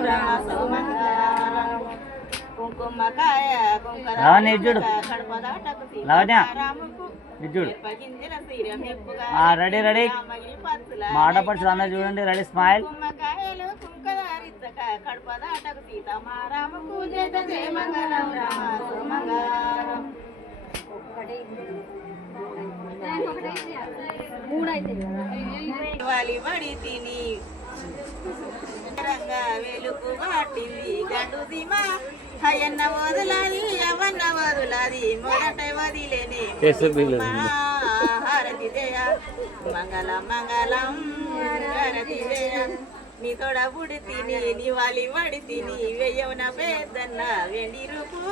రమ సుమంగళం కుంకుమకాయ కుంకర కడపదాటకు సీతారాముకు గింజల సీర మెప్పుగా ready ready మా ఆడపడుచులు అందరూ చూడండి రెడీ స్మైల్ కుంకుమకాయలు కుంకదారిద్దక కడపదాటకు సీతారాముకు జయ జయ మంగళం రమ సుమంగళం వాలి బడి తిని రంగా వెలుగు వాటింది గండు దిమ హయన్న వదులాది అవన్న వదులాది మొదట వదిలేని హారతి జయ మంగళ మంగళం హారతి జయ నీ తోడ బుడి తిని నీ వాలి బడి తిని వెయ్యవున పెద్దన్న వెండి రూపు